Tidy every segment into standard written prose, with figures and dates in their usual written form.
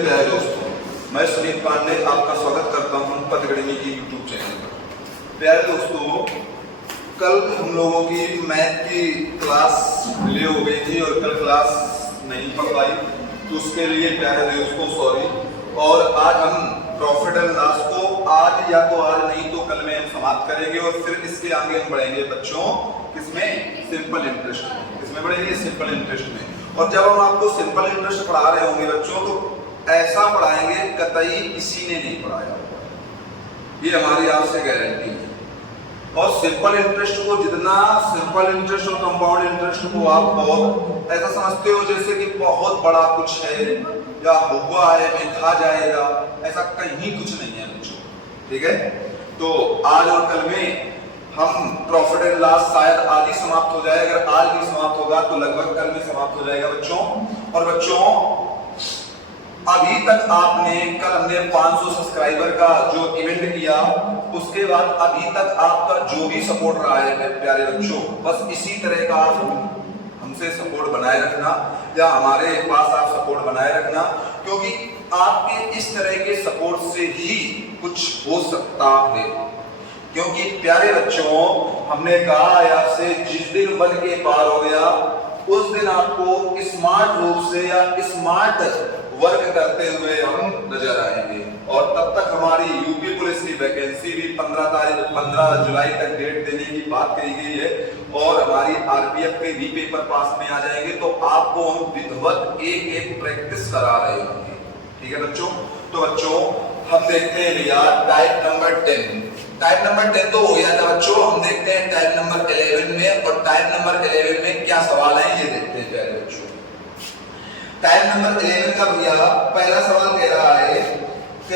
मेरे प्यारे दोस्तों, मैं सुनील पांडे आपका स्वागत करता हूं पथगणित की यूट्यूब चैनल पर। प्यारे दोस्तों, कल हम लोगों की मैथ की क्लास डिले हो गई थी और कल क्लास नहीं पढ़ पाई, तो उसके लिए प्यारे दोस्तों सॉरी। और आज हम प्रॉफिट एंड लॉस को आज या तो आज नहीं तो कल में हम समाप्त करेंगे और फिर इसके आगे हम बढ़ेंगे बच्चों किसमें, सिंपल इंटरेस्ट में। किसमें बढ़ेंगे, सिंपल इंटरेस्ट में। और जब हम आपको सिंपल इंटरेस्ट पढ़ा रहे होंगे बच्चों, तो ऐसा पढ़ाएंगे कतई किसी ने नहीं पढ़ाया, ये हमारी आपसे गारंटी है। और सिंपल इंटरेस्ट को जितना सिंपल इंटरेस्ट और कंपाउंड इंटरेस्ट को आप बहुत ऐसा समझते हो जैसे कि बहुत बड़ा कुछ है या हुआ है लिखा जाएगा, ऐसा कहीं कुछ नहीं है बच्चों, ठीक है। तो आज और कल में हम प्रॉफिट एंड लॉस शायद आज ही समाप्त हो जाए, अगर आज भी समाप्त होगा तो लगभग कल में समाप्त हो जाएगा बच्चों। और बच्चों अभी तक आपने, कल हमने 500 सब्सक्राइबर का जो इवेंट किया, उसके बाद अभी तक आपका जो भी सपोर्ट रहा है प्यारे बच्चों, बस इसी तरह का आप हमसे सपोर्ट बनाए रखना या हमारे पास आप सपोर्ट बनाए रखना, क्योंकि आपके इस तरह के सपोर्ट से ही कुछ हो सकता है। क्योंकि प्यारे बच्चों, हमने कहा आपसे जिस दिन 1 के पार हो गया उस दिन आपको स्मार्ट रूप से या स्मार्ट वर्क करते हुए हम नजर आएंगे। और तब तक हमारी यूपी पुलिस की वैकेंसी भी 15 जुलाई तक डेट देने की बात कही गई है और हमारी आरपीएफ के भी पेपर पास में आ जाएंगे, तो आपको हम विधिवत एक प्रैक्टिस करा रहे होंगे, ठीक है बच्चों। तो बच्चों हम देखते हैं भैया टाइप नंबर 10। टाइप नंबर 10 तो हो गया था बच्चों, हम देखते हैं टाइप नंबर 11 में। और टाइप नंबर 11 में क्या सवाल है ये देखते हैं प्यारे बच्चों। टाइप नंबर 11 का भैया पहला सवाल कह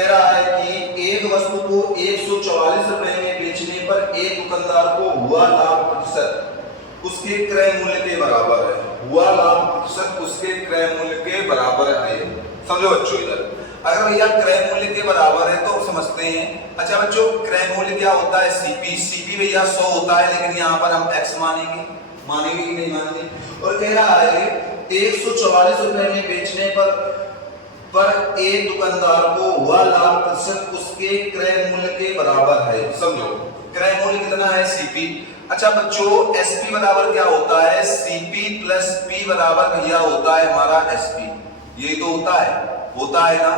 रहा है कि एक वस्तु को 144 रुपए में बेचने पर एक दुकानदार को हुआ लाभ प्रतिशत उसके क्रय मूल्य के बराबर है। हुआ लाभ प्रतिशत उसके क्रय मूल्य के बराबर है। समझो बच्चों, इधर अगर भैया क्रय मूल्य के बराबर है तो समझते हैं। अच्छा बच्चों, क्रय मूल्य क्या होता है, सीपी भैया 100 होता है, लेकिन यहाँ पर हम एक्स मानेंगे कि नहीं मानेंगे। और कह रहा है 144 रुपए में बेचने पर एक दुकानदार को हुआ लाभ प्रतिशत उसके क्रय मूल्य के बराबर है। समझो क्रय मूल्य कितना है, सीपी। अच्छा बच्चों, एसपी बराबर क्या होता है, सीपी प्लस पी बराबर भैया होता है हमारा एसपी। ये तो होता है ना।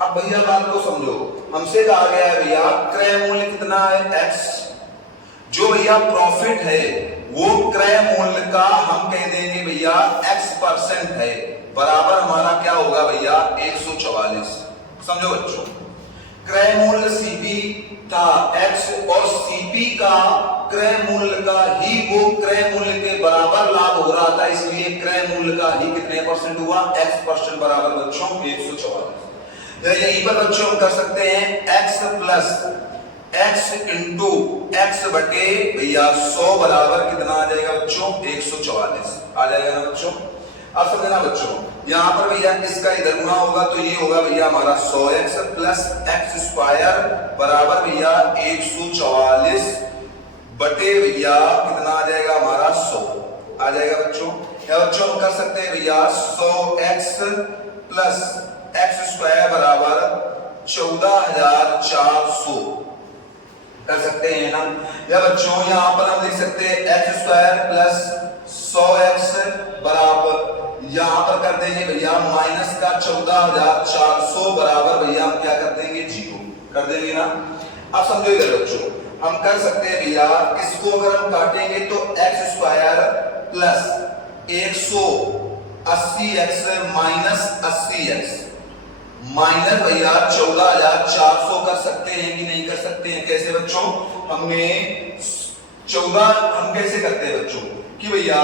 अब भैया बात को समझो, हमसे कहा गया है भैया क्रय मूल्य कितना है, एक्स। जो भैया प्रॉफिट है वो क्रय मूल्य का हम कह देंगे भैया x% है, बराबर हमारा क्या होगा भैया 144। समझो बच्चों, क्रय मूल्य सीपी था x और सीपी का क्रय मूल्य का ही वो क्रय मूल्य के बराबर लाभ हो रहा था, इसलिए क्रय मूल्य का ही कितने % हुआ, x% बराबर बच्चों 144। यही पर बच्चों हम कर सकते हैं x plus x into x बटे भैया 100 बराबर कितना आ जाएगा बच्चों 144 आ जाएगा ना बच्चों। अब समझना बच्चों, यहाँ पर भैया इसका इधर गुणा होगा तो ये होगा भैया हमारा 100x प्लस x स्क्वायर बराबर भैया 144 बटे भैया कितना आ जाएगा हमारा 100 आ जाएगा बच्चों। या बच्चों हम कर सकते हैं भैया 100x प्लस x स्क्वायर बराबर 14,400 कर सकते हैं ना। या बच्चों यहाँ पर हम लिख सकते हैं x स्क्वायर प्लस 100x बराबर, यहाँ पर कर देंगे भैया माइनस का 14,400 बराबर भैया हम क्या कर देंगे 0 कर देंगे ना। अब समझो इधर बच्चों, हम कर सकते हैं भैया इसको अगर हम काटेंगे तो x square plus 180x minus 80x minus भैया 14,400 कर सकते हैं कि नहीं कर सकते हैं। कैसे बच्चों, हमने 14 हम कैसे करते हैं बच्चों कि भैया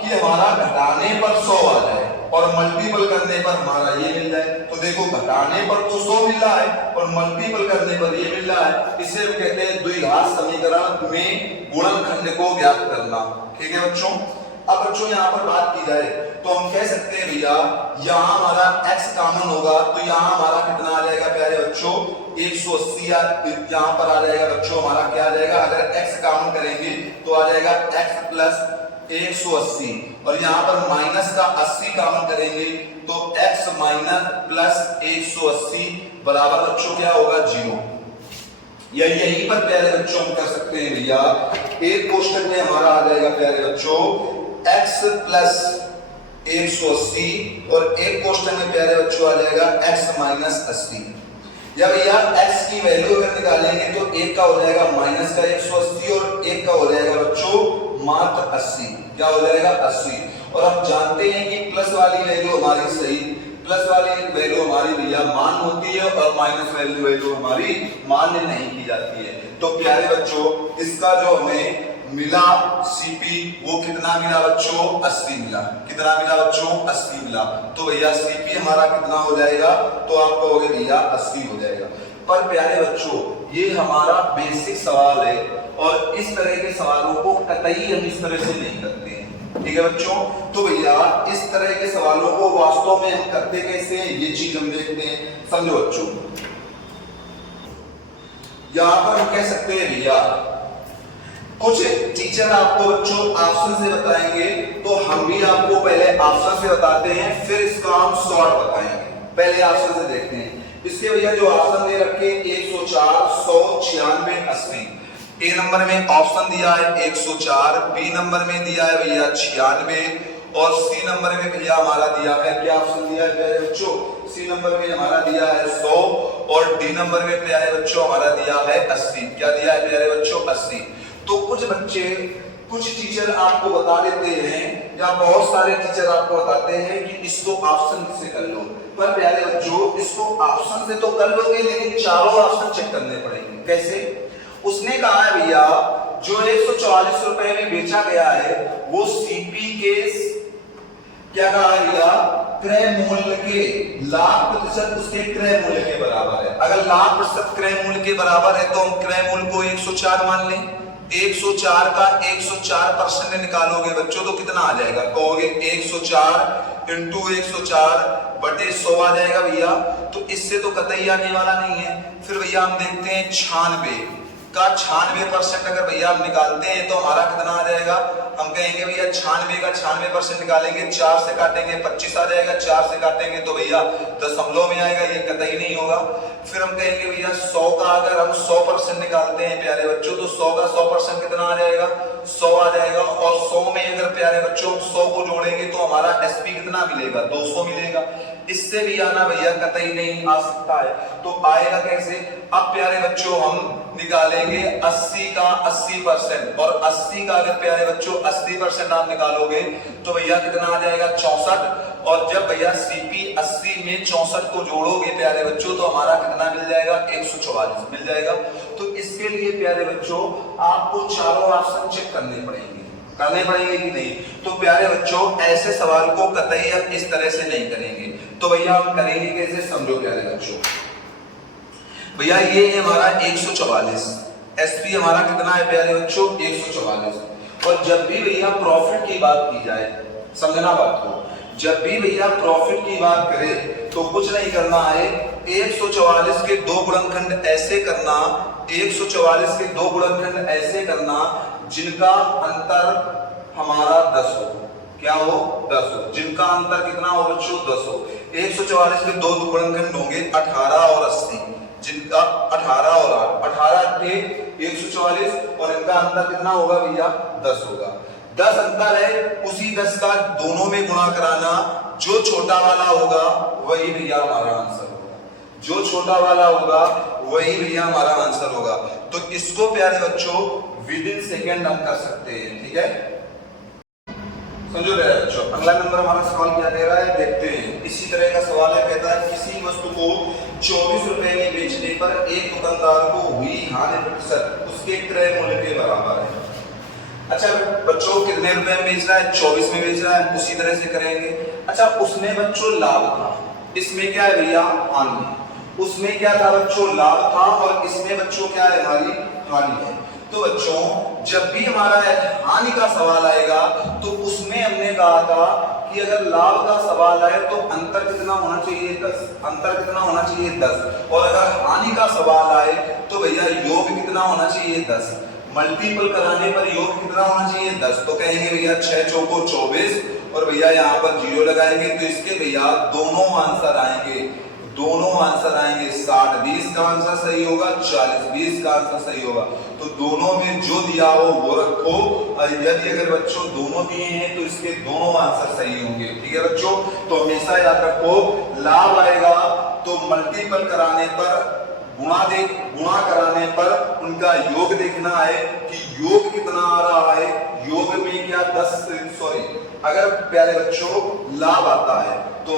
कि हमारा घटाने पर 100 आ जाए और मल्टीपल करने पर हमारा ये मिल जाए। तो देखो घटाने पर तो 100 मिल रहा है और मल्टीपल करने पर ये मिल रहा है। इसे हम कहते हैं द्विघात समीकरण में गुणनखंड को ज्ञात करना, ठीक है बच्चों। अब बच्चों यहाँ पर बात की जाए तो हम कह सकते हैं भैया यहाँ हमारा x कॉमन होगा तो यहाँ हमारा कितना आ जाएगा प्यारे बच्चों 180। यहाँ पर आ जाएगा बच्चों हमारा क्या आ जाएगा, अगर x कॉमन करेंगे तो आ जाएगा x प्लस 180 और यहाँ पर माइनस का 80 कॉमन करेंगे तो x माइनस प्लस 180 बराबर बच्चों क्या होगा 0। या यहीं पर प्यारे बच्चों हम कर सकते हैं भैया, एक क्वेश्चन में हमारा आ जाएगा प्यारे बच्चों x प्लस 180 और एक क्वेश्चन में प्यारे बच्चों आ जाएगा x माइनस 80। या भैया x की वैल्यू अगर निकालेंगे तो एक का हो जाएगा माइनस का 180 और एक का हो जाएगा बच्चों मात्र 80। क्या हो जाएगा 80। और हम जानते हैं कि प्लस वाली वैल्यू हमारी सही, प्लस वाली वैल्यू हमारी भैया मान होती है और माइनस वैल्यू हमारी मान्य नहीं की जाती है। तो प्यारे बच्चों इसका जो हमें मिला सीपी वो कितना मिला बच्चों 80 मिला। कितना मिला बच्चों 80 मिला। तो भैया सीपी हमारा कितना हो जाएगा, तो आप कहोगे भैया 80 हो जाएगा। पर प्यारे बच्चों ये हमारा बेसिक सवाल है और इस तरह के सवालों को कतई हम इस तरह से नहीं करते हैं। ठीक है बच्चों, तो भैया इस तरह के सवालों को वास्तव में हम करते कैसे हैं ये चीज हम देखते हैं। समझो बच्चों, यहां पर हम कह सकते हैं भैया कुछ टीचर आपको बच्चों ऑप्शन से बताएंगे, तो हम भी आपको पहले ऑप्शन से बताते हैं फिर इसका हम शॉर्ट बताएंगे। पहले ऑप्शन से देखते हैं। इसके भैया जो ऑप्शन दे रखे 104, 100, 96, 80। ए नंबर में ऑप्शन दिया है 104, बी नंबर में दिया है भैया 96 और सी नंबर में भैया हमारा दिया है, क्या ऑप्शन दिया है प्यारे बच्चों, सी नंबर में हमारा दिया है 100 और डी नंबर में प्यारे बच्चों हमारा दिया है 80। क्या दिया है प्यारे बच्चों 80। तो कुछ बच्चे कुछ टीचर आपको बता देते हैं या बहुत सारे टीचर आपको बताते हैं कि इसको ऑप्शन से कर लो। पर प्यारे बच्चों इसको ऑप्शन से तो कर लोगे लेकिन चारों ऑप्शन चेक करने पड़ेंगे। कैसे? उसने कहा है भैया जो 144 रुपए में बेचा गया है वो सीपी के क्या कहा है भैया क्रय मूल्य के लाख प्रतिशत उसके क्रय मूल्य के बराबर है। अगर लाख प्रतिशत क्रय मूल्य के बराबर है तो हम क्रय मूल्य को 104 मान लें। 104 का 104% निकालोगे बच्चों तो कितना आ जाएगा, कहोगे 104 इंटू 104 बटे 100 आ जाएगा भैया। तो इससे तो कतई आने वाला नहीं है। फिर भैया हम देखते हैं 96 का 96% अगर भैया हम निकालते हैं तो हमारा कितना आ जाएगा, हम कहेंगे भैया 96 का 96% निकालेंगे 4 से काटेंगे 25 आ जाएगा, 4 से काटेंगे तो भैया दशमलव में आएगा, ये कतई नहीं होगा। फिर हम कहेंगे भैया 100 का अगर हम 100% निकालते हैं प्यारे बच्चों तो 100 का 100% कितना आ जाएगा 100 आ जाएगा। और 100 में अगर प्यारे बच्चों 100 को जोड़ेंगे तो हमारा एसपी कितना मिलेगा 200 मिलेगा। इससे भी आना भैया कतई नहीं आ सकता है। तो आएगा कैसे? अब प्यारे बच्चों हम निकालेंगे 80 का 80% और 80 का अगर प्यारे बच्चों 80% आप निकालोगे तो भैया कितना आ जाएगा 64। और जब भैया सीपी 80 में 64 को जोड़ोगे प्यारे बच्चों तो हमारा कितना मिल जाएगा 144 मिल जाएगा। तो इसके लिए प्यारे बच्चों आपको चारों ऑप्शन चेक करने पड़ेंगे कि नहीं। तो प्यारे बच्चों ऐसे सवाल को कतई हम इस तरह से नहीं करेंगे। तो भैया हम करेंगे कैसे, समझो प्यारे बच्चों। भैया ये है हमारा 144, एसपी हमारा कितना है प्यारे बच्चों 144। और जब भी भैया प्रॉफिट की बात की जाए, समझना बात को, जब भी भैया प्रॉफिट की बात करें तो कुछ नहीं करना है, 144 के दो गुणनखंड ऐसे करना, 144 के दो गुणनखंड ऐसे करना जिनका अंतर हमारा 10 हो। क्या हो 10 हो, जिनका अंतर कितना हो बच्चों 10 हो। 144 के दो गुणनखंड होंगे 18 और 80, जिनका 18 और 8, 18 के 144 और इनका अंतर कितना होगा भैया 10 होगा। 10 अंतर है, उसी 10 का दोनों में गुणा कराना, जो छोटा वाला होगा वही भैया हमारा आंसर होगा, जो छोटा वाला होगा वही भैया हमारा आंसर होगा। तो इसको प्यारे बच्चों विद इन सेकेंड हम कर सकते हैं। ठीक है, समझो प्यारे बच्चों। अगला नंबर हमारा सवाल क्या दे रहा है देखते हैं। इसी तरह का सवाल है, कहता है किसी वस्तु को 24 रुपए में बेचने पर एक दुकानदार को हुई हानि प्रतिशत उसके क्रय मूल्य के बराबर है। अच्छा बच्चों कितने रुपए में बेच रहा है, 24 में बेच रहा है, उसी तरह से करेंगे। अच्छा उसमें बच्चों लाभ था, इसमें क्या है भैया हानि। उसमें क्या था बच्चों लाभ था और इसमें बच्चों क्या है हमारी हानि है। तो बच्चों जब भी हमारा हानि का सवाल आएगा तो उसमें हमने कहा था कि अगर लाभ का सवाल आए तो अंतर कितना होना चाहिए 10, अंतर कितना होना चाहिए 10। और अगर हानि का सवाल आए तो भैया योग कितना होना चाहिए 10। मल्टीपल कराने पर योग कितना होना चाहिए 10। तो कहेंगे भैया 6 चौको 24 और भैया यहाँ पर 0 लगाएंगे तो इसके भैया दोनों आंसर आएंगे, 60-20 का आंसर सही होगा, 40-20 का आंसर सही होगा। तो दोनों में जो दिया हो वो रखो, और यदि अगर बच्चों दोनों दिए हैं तो इसके दोनों आंसर सही होंगे। ठीक है बच्चों, तो हमेशा याद रखो लाभ आएगा तो मल्टीपल कराने पर गुणा कराने पर उनका योग देखना है कि योग कितना आ रहा है। योग में क्या अगर प्यारे बच्चों लाभ आता है तो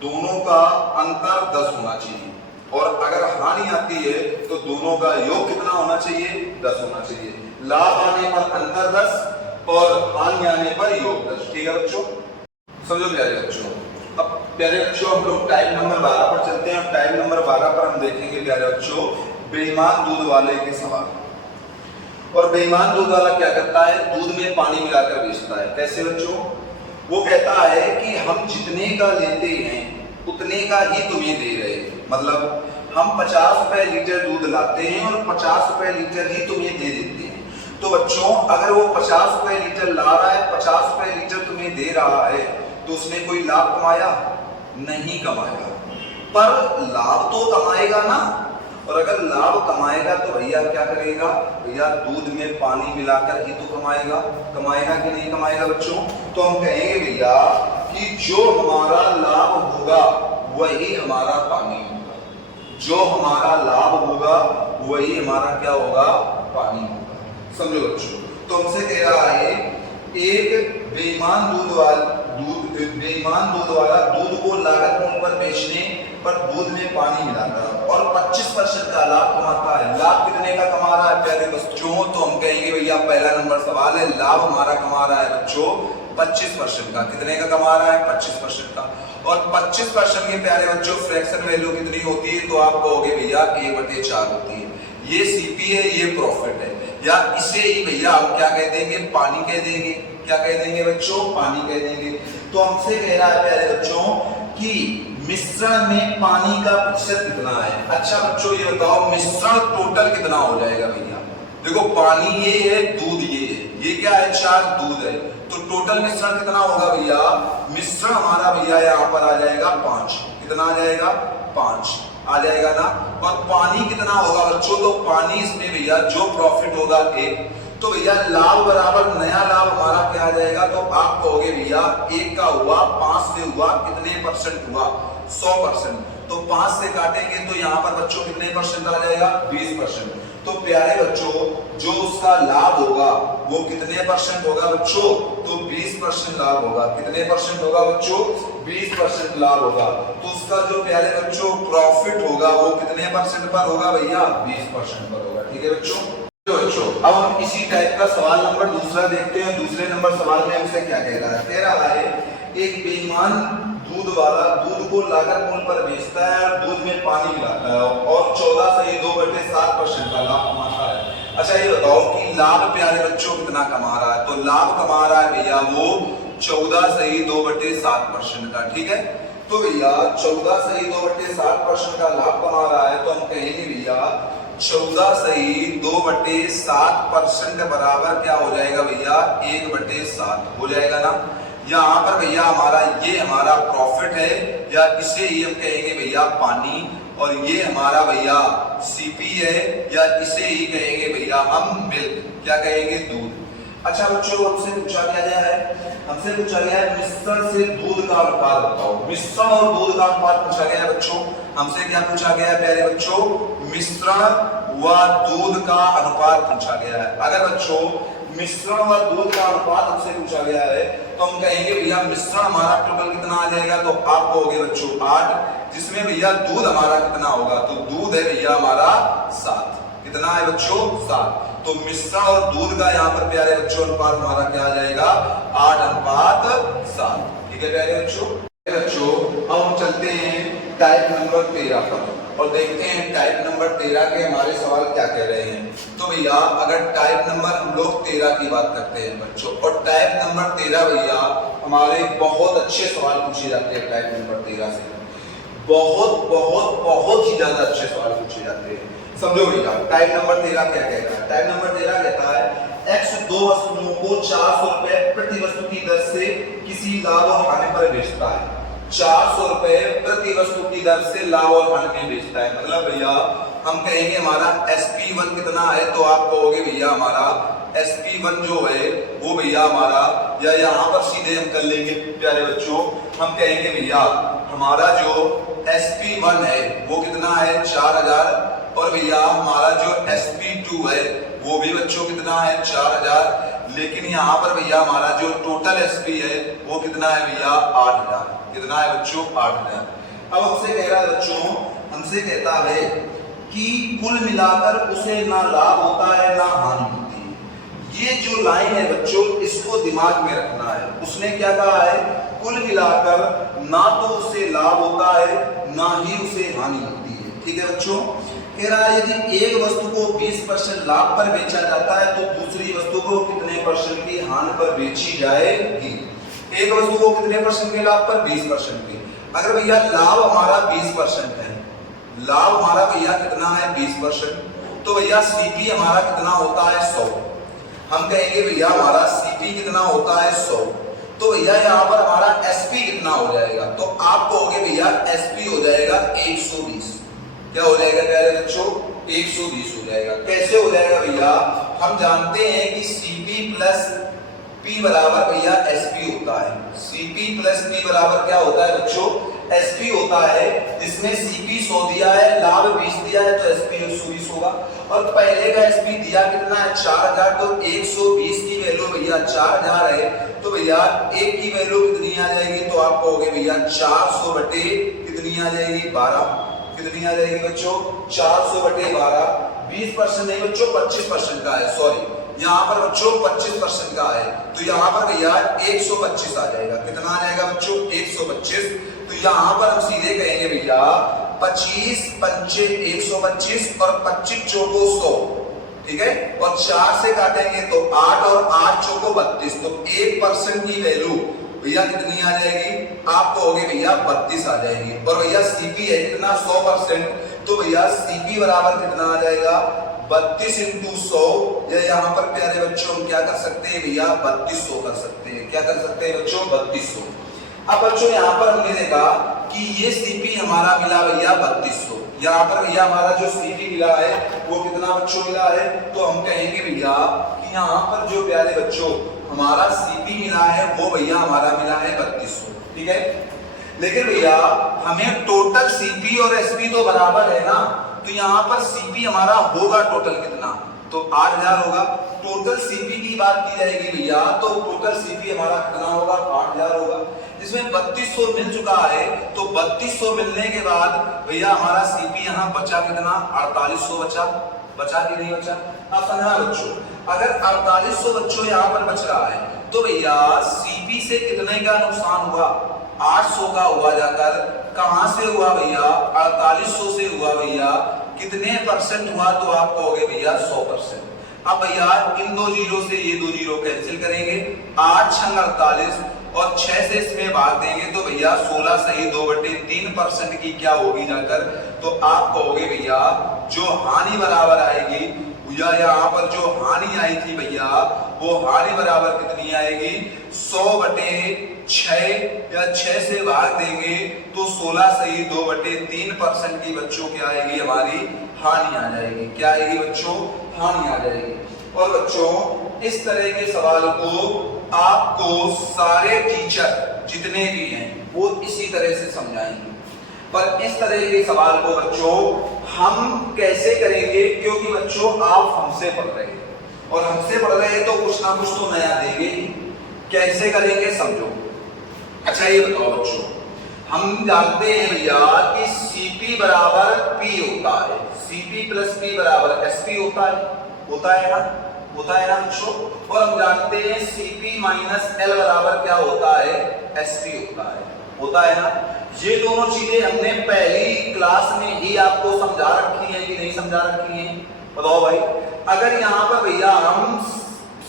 दोनों का अंतर 10 होना चाहिए, और अगर हानि आती है तो दोनों का योग कितना होना चाहिए, 10 होना चाहिए। लाभ आने पर अंतर 10 और हानि आने पर योग 10। ठीक है बच्चों, समझो प्यारे बच्चों। अब प्यारे बच्चों हम लोग टाइप नंबर 12 पर चलते हैं। टाइप नंबर 12 पर हम देखेंगे प्यारे बच्चों बेईमान दूध वाले के सवाल। और बेईमान दूध वाला क्या करता है, दूध में पानी मिलाकर बेचता है। कैसे बच्चों, वो कहता है कि हम जितने का लेते हैं उतने का ही तुम्हें दे रहे हैं, मतलब हम 50 रुपए लीटर दूध लाते हैं और 50 रुपए लीटर ही तुम्हें दे देते हैं। तो बच्चों अगर वो 50 रुपए लीटर ला रहा है, 50 रुपए लीटर तुम्हें दे रहा है, तो उसने कोई लाभ कमाया? नहीं कमाएगा, पर लाभ तो कमाएगा ना। और अगर लाभ कमाएगा तो भैया क्या करेगा, भैया दूध में पानी मिलाकर ही तो कमाएगा कि नहीं कमाएगा बच्चों। तो हम कहेंगे भैया कि जो हमारा लाभ होगा वही हमारा पानी होगा, जो हमारा लाभ होगा वही हमारा क्या होगा, पानी होगा। समझो बच्चों, तो हमसे कह रहा है एक बेईमान दूध वाला दूध को लागत मूल्य पर बेचने पर दूध में पानी मिलाकर और 25% का लाभ कमाता है। लाभ कितने का कमा रहा है प्यारे बच्चों, तो हम कहेंगे भैया पहला नंबर सवाल है, लाभ हमारा कमा रहा है बच्चों 25% का। कितने का कमा रहा है, 25% का। और 25% के प्यारे बच्चों फ्रैक्शन वैल्यू कितनी होती है, तो आप कहोगे भैया 1/4 होती है। ये सीपी है, ये प्रॉफिट है, या इसे ही भैया हम क्या कह देंगे, पानी कह देंगे। क्या कह देंगे बच्चों, पानी कह देंगे। तो हमसे कह रहा है प्यारे बच्चों कि मिश्रण में पानी का प्रतिशत कितना है। अच्छा बच्चों ये बताओ मिश्रण टोटल कितना हो जाएगा भैया। देखो पानी ये है, दूध ये क्या है, 4 दूध है, तो टोटल मिश्रण कितना होगा भैया। मिश्रण हमारा भैया यहाँ पर आ जाएगा 5। कितना आ जाएगा, 5 आ जाएगा ना। और पानी कितना होगा बच्चों, तो पानी इसमें भैया जो प्रॉफिट होगा 1, तो भैया लाभ बराबर नया लाभ हमारा क्या आ जाएगा, तो आप कहोगे भैया 1 का हुआ, 5 से हुआ, कितने परसेंट हुआ, 100%। तो 5 से काटेंगे तो यहाँ पर बच्चों कितने परसेंट आ जाएगा, 20%। तो प्यारे बच्चों जो उसका लाभ होगा वो कितने परसेंट होगा बच्चों, तो 20% लाभ होगा। कितने परसेंट होगा बच्चों, 20% लाभ होगा। तो उसका जो प्यारे बच्चों प्रॉफिट होगा वो कितने परसेंट पर होगा भैया, 20% पर होगा। ठीक है बच्चों। अब हम इसी टाइप का सवाल नंबर दूसरा देखते हैं। दूसरे नंबर सवाल में हमसे क्या कह रहा है, कह रहा है एक बेईमान दूध वाला दूध को लागत मूल्य पर बेचता है और दूध में पानी मिलाता है और 14/2/7% का लाभ कमाता है। अच्छा ये बताओ कि लाभ प्यारे बच्चों कितना कमा रहा है, तो लाभ कमा रहा है भैया वो 14/2/7% का। ठीक है, तो भैया 14/2/7% का लाभ कमा रहा है, तो हम कहेंगे भैया 14/2/7% बराबर क्या हो जाएगा भैया, 1/7 हो जाएगा ना। यहाँ पर भैया हमारा ये हमारा प्रॉफिट है, या इसे ही हम कहेंगे भैया पानी, और ये हमारा भैया सीपी है, या इसे ही कहेंगे भैया हम मिल्क। क्या कहेंगे, दूध। अच्छा बच्चों हमसे पूछा गया है, मिश्रण से दूध का अनुपात बताओ। मिश्रण और दूध का अनुपात पूछा गया है बच्चों। हमसे क्या पूछा गया है प्यारे बच्चों, मिश्रण व दूध का अनुपात पूछा गया है। अगर बच्चों मिश्रण व दूध का अनुपात हमसे पूछा गया है तो हम कहेंगे भैया मिश्रण हमारा टोटल कितना आ जाएगा, तो आप कहोगे बच्चों 8, जिसमें भैया दूध हमारा कितना होगा, तो दूध है भैया हमारा 7। कितना है बच्चों, 7। तो मिश्रण और दूध का यहाँ पर प्यारे बच्चों अनुपात हमारा क्या आ जाएगा, 8:7। ठीक है प्यारे बच्चों। अब हम चलते हैं टाइप नंबर 13 पर और देखते हैं टाइप नंबर 13 के हमारे सवाल क्या कह रहे हैं। तो भैया अगर टाइप नंबर हम लोग 13 की बात करते हैं बच्चों, और टाइप नंबर 13 भैया हमारे बहुत अच्छे सवाल पूछे जाते हैं। टाइप नंबर 13 से बहुत ही ज्यादा अच्छे सवाल पूछे जाते हैं। समझो भैया टाइप नंबर 13 क्या कहता है। टाइप नंबर 13 कहता है एक्स दो वस्तुओं को 400 रुपए प्रति वस्तु की दर से किसी लाभ और हानि पर बेचता है। 400 रुपए प्रति वस्तु की दर से लाभ और हानि में बेचता है। मतलब भैया हम कहेंगे हमारा SP1 कितना है, तो आप कहोगे भैया हमारा SP1 जो है वो भैया हमारा, या यहाँ पर सीधे हम कर लेंगे प्यारे बच्चों, हम कहेंगे भैया हमारा जो SP1 है वो कितना है 4000, और भैया हमारा जो SP2 है वो भी बच्चों कितना है 4000। लेकिन यहाँ पर भैया हमारा जो टोटल SP है वो कितना है भैया 8000। कितना है बच्चों 8000। अब हमसे कह रहा है बच्चों, हमसे कहता है कि कुल मिलाकर उसे ना लाभ होता है ना हानि होती है। ये जो लाइन है बच्चों इसको दिमाग में रखना है। उसने क्या कहा है, कुल मिलाकर ना तो उसे लाभ होता है ना ही उसे हानि होती है। ठीक है बच्चों, कह रहा है यदि एक वस्तु को 20% लाभ पर बेचा जाता है तो दूसरी वस्तु को कितने % की हानि पर बेची जाएगी। एक वस्तु को कितने % के लाभ पर, 20% के। अगर भैया लाभ हमारा 20% है, लाभ हमारा भैया कितना है 20%, तो भैया सीपी हमारा कितना होता है 100। हम कहेंगे भैया हमारा सीपी कितना होता है 100, तो भैया यहाँ पर हमारा एसपी कितना हो जाएगा, तो आप कहोगे भैया एसपी हो जाएगा 120। क्या हो जाएगा प्यारे बच्चों 120 हो जाएगा। कैसे हो जाएगा भैया, हम जानते हैं कि सीपी प्लस पी बराबर भैया एसपी होता है। सीपी प्लस पी बराबर क्या होता है बच्चों, एसपी होता है। जिसमें सीपी 100 दिया है, लाभ 20 दिया है, तो एसपी 120 होगा। और पहले का एसपी दिया कितना है 4000, तो 120 की वैल्यू भैया 4000 है, तो भैया एक की वैल्यू कितनी आ जाएगी, तो आप कहोगे भैया 400 बटे कितनी आ जाएगी 12। कितनी आ जाएगी बच्चों 400 बटे 12। 20% नहीं बच्चों 25% का है, सॉरी यहाँ पर बच्चों 25% का है, तो यहाँ पर भैया 125 आ जाएगा। कितना आ जाएगा बच्चों 125। तो यहाँ पर हम सीधे कहेंगे भैया 25 पंचे 125 और 25 चौको 100। ठीक है, और 4 से काटेंगे तो 8 और 8 चौको 32, तो 1% की वैल्यू भैया कितनी आ जाएगी, आप कहोगे भैया 32 आ जाएगी। और भैया सीपी है कितना 100%, तो भैया सीपी बराबर कितना आ जाएगा 32 × 100, या यहाँ पर प्यारे बच्चों हम क्या कर सकते हैं भैया 3200 कर सकते हैं। क्या कर सकते हैं बच्चों 3200। अब बच्चों यहाँ पर हमने देखा कि ये सीपी हमारा मिला भैया 3200। यहाँ पर भैया हमारा जो सीपी मिला है वो कितना बच्चों मिला है, तो हम कहेंगे भैया कि यहाँ पर जो प्यारे बच्चों हमारा सीपी मिला है वो भैया हमारा मिला है 3200। ठीक है, लेकिन भैया हमें टोटल सीपी और एसपी तो बराबर है ना, तो यहाँ पर सीपी हमारा होगा टोटल कितना, तो 8000 होगा। टोटल सीपी की बात की जाएगी भैया, तो टोटल सीपी हमारा कितना होगा 8000 होगा। जिसमें 3200 मिल चुका है, तो 3200 मिलने के बाद भैया हमारा सीपी यहाँ बचा कितना 4800 बचा। बचा कि नहीं बचा, आप समझना बच्चों। अगर 4800 बच्चों यहाँ पर बच रहा है, तो भैया सीपी से कितने का नुकसान हुआ 800 का हुआ, जाकर कहां से हुआ भैया 4800 से हुआ भैया। कितने % हुआ, तो आप कहोगे भैया 100%। अब भैया इन दो जीरो से ये दो जीरो कैंसिल करेंगे, 8 छंग 48 और 6 से इसमें भाग देंगे, तो भैया 16 सही 2/3% की क्या होगी जाकर, तो आप कहोगे भैया जो हानि बराबर आएगी, या यहाँ पर जो हानि आई थी भैया वो हानि बराबर कितनी आएगी 100/6, या 6 से भाग देंगे तो 16 सही 2/3% की बच्चों क्या आएगी हमारी हानि आ जाएगी। क्या आएगी बच्चों, हानि आ जाएगी। और बच्चों इस तरह के सवाल को आपको सारे टीचर जितने भी हैं वो इसी तरह से समझाएंगे, पर इस तरह के सवाल को बच्चों हम कैसे करेंगे, क्योंकि बच्चों आप हमसे पढ़ रहे हैं और हमसे पढ़ रहे हैं तो कुछ ना कुछ तो नया देंगे। कैसे करेंगे समझो। अच्छा ये बताओ बच्चों, हम जानते हैं भैया कि सीपी बराबर पी होता है, सीपी प्लस पी बराबर एसपी होता है ना, होता है ना बच्चों। और हम जानते हैं सीपी माइनस एल बराबर क्या होता है, एसपी होता है ना। ये दोनों चीजें हमने पहली क्लास में ही आपको समझा रखी है कि नहीं समझा रखी है, बताओ भाई। अगर यहाँ पर भैया हम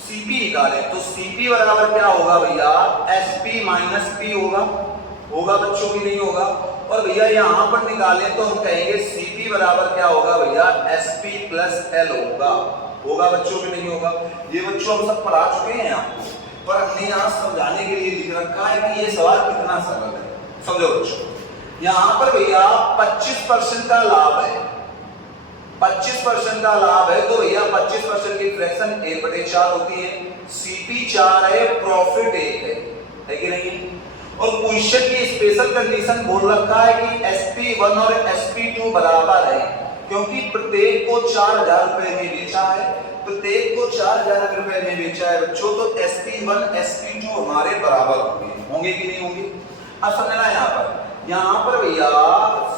सीपी निकालें तो सीपी बराबर क्या होगा भैया एसपी माइनस पी होगा बच्चों की नहीं होगा। और भैया यहाँ पर निकालें तो हम कहेंगे सीपी बराबर क्या होगा भैया एसपी प्लस एल होगा बच्चों के नहीं होगा? ये बच्चों हम सब पढ़ा चुके हैं आपको, पर हमने यहाँ समझाने के लिए लिख रखा है कि ये सवाल कितना सरल है। समझो बच्चों, यहाँ पर भैया 25% का लाभ है, 25% का लाभ है, तो भैया 25% की फ्रैक्शन 1/4 होती है, सीपी 4 है, प्रॉफिट 1 है कि नहीं? और क्वेश्चन की स्पेशल कंडीशन बोल रखा है कि SP1 और SP2 बराबर है, क्योंकि प्रत्येक को 4000 रुपए में बेचा है, प्रत्येक को 4000 रुपए में बेचा है बच्चों, तो SP1 SP2 हमारे बराबर होंगे कि नहीं होंगे? अब समझना यहाँ पर भैया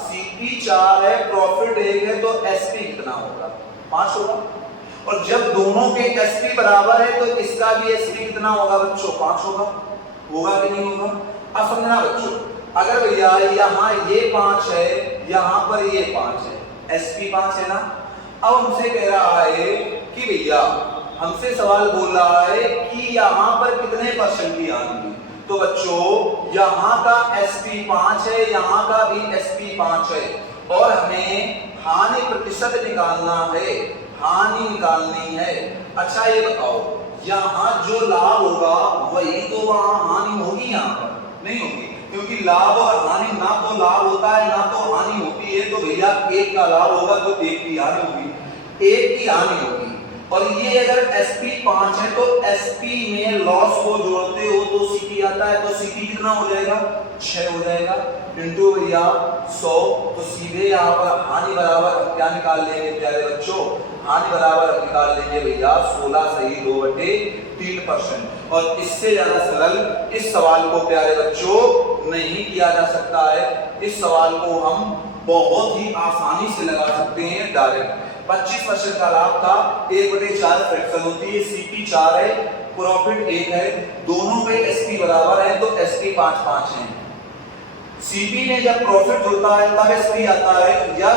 CP 4 है, प्रॉफिट 1 है, तो SP कितना होगा? 5 होगा। और जब दोनों के SP बराबर है तो इसका भी SP कितना होगा बच्चों? 5 होगा कि नहीं होगा? अब समझना बच्चों, अगर भैया यहाँ ये 5 है, यहाँ पर ये 5 है, SP 5 है ना। अब हमसे कह रहा है कि भैया, हमसे सवाल बोल रहा है कि यहाँ पर कितने परसेंट की हानि? तो बच्चों यहाँ का SP 5 है, यहाँ का भी SP 5 है, और हमें हानि प्रतिशत निकालना है, हानि निकालनी है। अच्छा ये बताओ, यहाँ जो लाभ होगा वही तो वहां हानि होगी? यहाँ पर नहीं होगी, क्योंकि लाभ और हानि ना तो लाभ होता है ना तो हानि होती है। तो भैया 1 का लाभ होगा तो 1 की हानि होगी, 1 की हानि होगी। और ये अगर SP 5 है तो SP में लॉस को जोड़ते हो तो CP आता है, तो CP कितना हो जाएगा? 6 हो जाएगा, इंटू भैया 100, तो सीधे यहाँ पर हानि बराबर हम क्या निकाल लेंगे प्यारे बच्चों? हानि बराबर हम निकाल लेंगे भैया 16 सही 2/3%। और इससे ज्यादा सरल इस सवाल को प्यारे बच्चों नहीं किया जा सकता है। इस सवाल को हम बहुत ही आसानी से लगा सकते हैं डायरेक्ट। 25% का लाभ था, 1/4 फ्रैक्शन होती है, CP 4 है, प्रॉफिट 1 है, दोनों पे SP बराबर है तो SP 5 है। CP में जब प्रॉफिट होता है तब SP आता है, या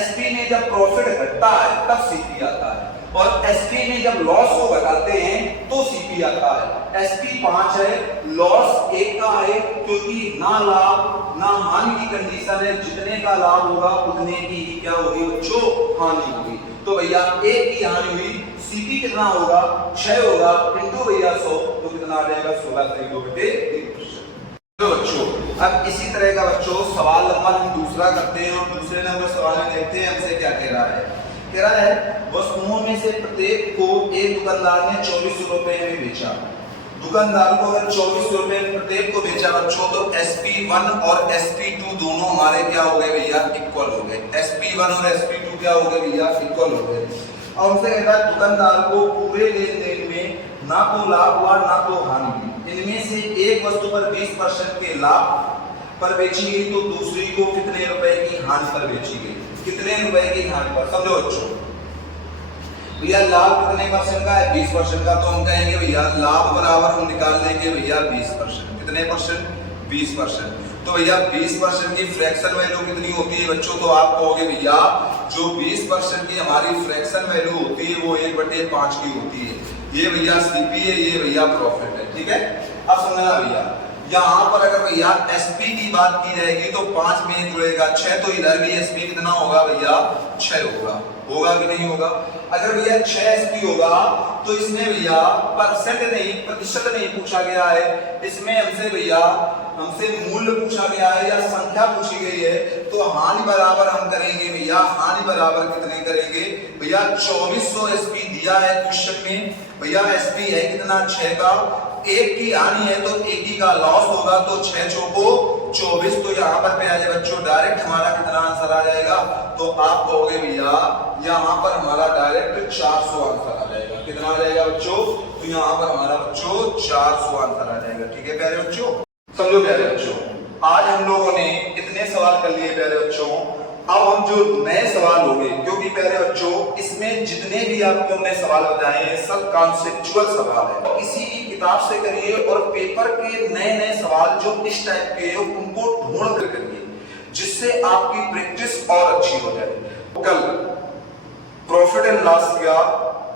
SP में जब प्रॉफिट घटता है तब CP आता है, और SP में जब लॉस को घटाते हैं तो CP आता है। SP 5 है, लॉस 1 का है, क्योंकि ना लाभ ना हानि की कंडीशन है, जितने का लाभ होगा उतने की ही क्या होगी बच्चों? हानि होगी। तो भैया 1 की हानि हुई, CP कितना होगा? 6 होगा, इंटू भैया 100, तो कितना आ जाएगा? 16 सही 2/3%। तो बच्चों अब इसी तरह का बच्चों सवाल नंबर हम दूसरा करते हैं, और दूसरे नंबर सवाल में देखते हैं हमसे क्या कह रहा है। कह रहा है वस्तुओं में से प्रत्येक को एक दुकानदार ने 24 रुपए में बेचा। दुकानदार को अगर 24 रुपए में प्रत्येक को बेचा बच्चों, तो SP1 और SP2 दोनों हमारे क्या हो गए भैया? इक्वल हो गए। SP1 और SP2 क्या हो गए भैया? इक्वल हो गए। और हमसे कहता है दुकानदार को पूरे लेन देन में ना तो लाभ हुआ ना तो हानि हुई। इनमें से एक वस्तु पर 20% के लाभ पर बेची गई, तो दूसरी को कितने रुपए की हानि पर बेची गई? कितने रुपए की हानि पर? समझो बच्चों, भैया लाभ कितने परसेंट का है? 20% का, तो हम कहेंगे भैया लाभ बराबर हम निकाल लेंगे भैया 20%। कितने परसेंट? 20%। तो भैया 20% की फ्रैक्शन वैल्यू कितनी होती है बच्चों? तो आप कहोगे भैया जो 20% की हमारी फ्रैक्शन वैल्यू होती है वो 1/5 की होती है। ये भैया CP है, ये भैया प्रॉफिट है, ठीक है। अब समझना भैया, यहाँ पर अगर भैया SP की बात की जाएगी तो 5 में जुड़ेगा 6, तो इधर भी SP कितना होगा भैया? 6 होगा कि नहीं होगा? अगर भैया 6 SP होगा तो इसमें भैया परसेंट नहीं, प्रतिशत नहीं पूछा गया है, इसमें हमसे मूल्य पूछा गया है या संख्या पूछी गई है। तो हानि बराबर हम करेंगे भैया, हानि बराबर कितने करेंगे भैया? 2400 SP दिया है क्वेश्चन में भैया, SP है कितना? 6 का, 1 की हानि है तो 1 ही का लॉस होगा, तो 6 चौको 24। तो यहाँ पर पे आ जाए बच्चों डायरेक्ट हमारा कितना आंसर आ जाएगा? तो आप कहोगे भैया यहाँ पर हमारा डायरेक्ट 400 आंसर आ जाएगा। कितना आ जाएगा बच्चों? तो यहाँ पर हमारा बच्चों 400 आंसर आ जाएगा, ठीक है प्यारे बच्चों। समझो प्यारे बच्चों, आज हम लोगों ने इतने सवाल कर लिए प्यारे बच्चों। अब हम जो नए सवाल होंगे, क्योंकि प्यारे बच्चों इसमें जितने भी आपको हमने सवाल बताए हैं सब कॉन्सेप्चुअल सवाल है, इसी किताब से करिए, और पेपर के नए नए सवाल जो इस टाइप के हो उनको ढूंढ कर करिए, जिससे आपकी प्रैक्टिस और अच्छी हो जाए। कल प्रॉफिट एंड लॉस का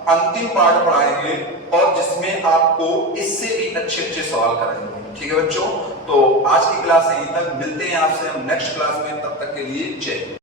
अंतिम पार्ट पढ़ाएंगे, और जिसमें आपको इससे भी अच्छे सवाल कराएंगे, ठीक है बच्चों। तो आज की क्लास यहीं तक, मिलते हैं आपसे हम नेक्स्ट क्लास में, तब तक के लिए जय।